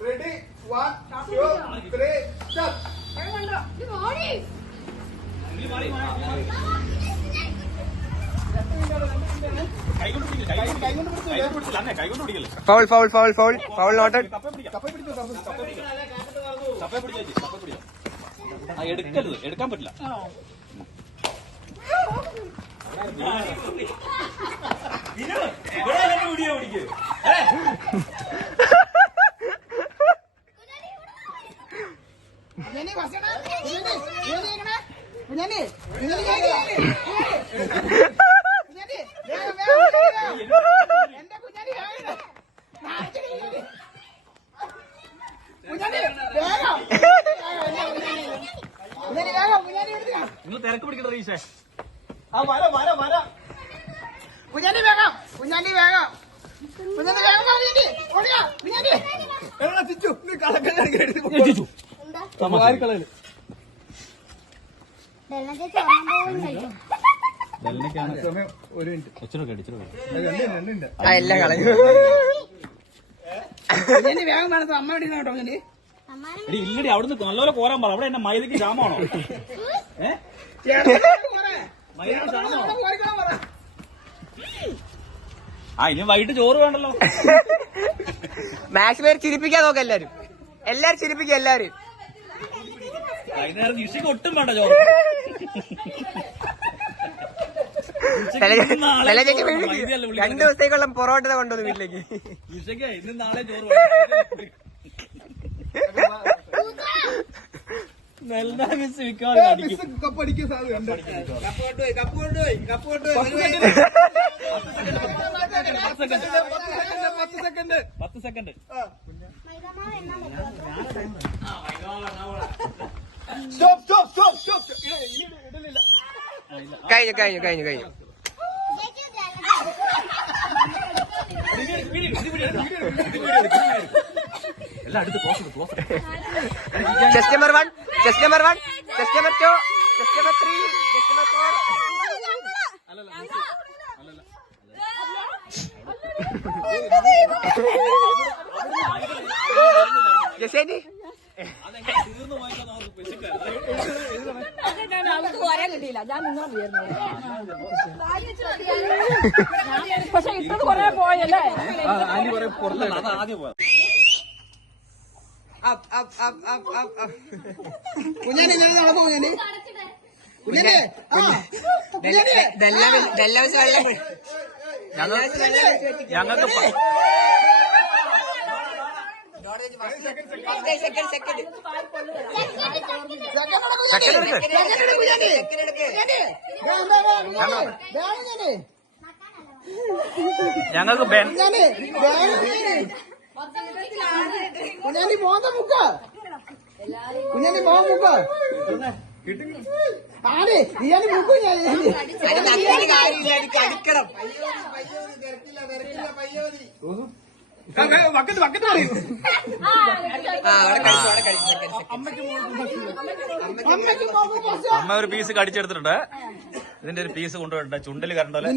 Ready? 1, 2, 3, start. Foul, foul, foul, foul, foul noted. എടുക്കാൻ പറ്റില്ല. നിങ്ങൾ തിരക്ക് പിടിക്കണ്ട റീഷേ. ആ വര കുഞ്ഞാണ്ടി വേഗം കുഞ്ഞാണ്ടി വേഗം എല്ലാം കളഞ്ഞു. വേഗം കാണുന്നത് അമ്മ വേണ്ടി കേട്ടോ. ഇല്ലടി അവിടുന്ന് നല്ലപോലെ കോരാൻ പറ. അവിടെ എന്നെ മൈദക്ക് ക്ഷാമമാണോ? ഇനി വൈകിട്ട് ചോറ് വേണ്ടല്ലോ. മാക്സിമം ചിരിപ്പിക്കാൻ നോക്കാം എല്ലാരും. ചിരിപ്പിക്കുക എല്ലാരും. വൈകുന്നേരം നിഷയ്ക്ക് ഒട്ടും വേണ്ട ചോറ്. രണ്ടു ദിവസത്തേക്കുള്ള പൊറോട്ട കൊണ്ടുവന്നു വീട്ടിലേക്ക്. നിഷയ്ക്ക് ഇന്നും നാളെ ചോറ് കപ്പടിക്കും സാധനം 10 സെക്കൻഡ്. കഴിഞ്ഞു. Chest number 1, chest number 2, chest number 3, chest number 4. ജസേനി കിട്ടിയില്ല. ഞാൻ നിന്നോണ്ടിരുന്നു. പക്ഷെ ഇട്ടത് കൊറേ പോയല്ലേ. കുഞ്ഞാണ്ടി നടന്നു കുഞ്ഞാണ്ടി ഞങ്ങൾക്ക് കുഞ്ഞാണ്ടി മോന്ത മുക്ക കുഞ്ഞാണ്ടി മോൻ മുക്ക ആണേ നീയാണ്ടി മുക്കും ഞാൻ അമ്മ ഒരു പീസ് കടിച്ചെടുത്തിട്ടുണ്ട്. ഇതിന്റെ ഒരു പീസ് കൊണ്ടുപോയിട്ട് ചുണ്ടല് കണ്ടോലെ.